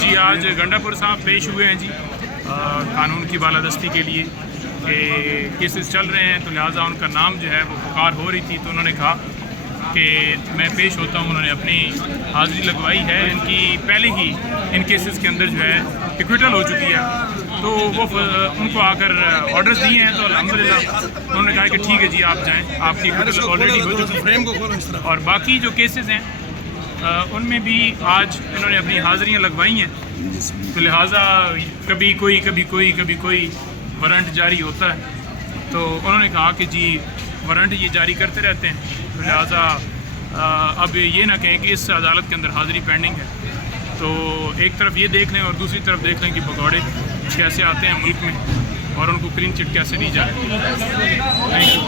جی آج گنڈاپور صاحب پیش ہوئے ہیں جی قانون کی بالادستی کے لیے کہ کیسز چل رہے ہیں، تو لہٰذا ان کا نام جو ہے وہ پکار ہو رہی تھی، تو انہوں نے کہا کہ میں پیش ہوتا ہوں۔ انہوں نے اپنی حاضری لگوائی ہے، ان کی پہلے ہی ان کیسز کے اندر جو ہے ایکویٹل ہو چکی ہے، تو وہ ان کو آ کر آرڈرز دیے ہیں، تو الحمدللہ انہوں نے کہا کہ ٹھیک ہے جی آپ جائیں، آپ کی ایکویٹل آلریڈی ہو چکی ہے۔ اور باقی جو کیسز ہیں ان میں بھی آج انہوں نے اپنی حاضریاں لگوائی ہیں، تو لہٰذا کبھی کوئی وارنٹ جاری ہوتا ہے، تو انہوں نے کہا کہ جی وارنٹ یہ جاری کرتے رہتے ہیں، تو لہٰذا اب یہ نہ کہیں کہ اس عدالت کے اندر حاضری پینڈنگ ہے، تو ایک طرف یہ دیکھ لیں اور دوسری طرف دیکھ لیں کہ پکوڑے کیسے آتے ہیں ملک میں اور ان کو کلین چٹ کیسے دی جائے۔ Thank you.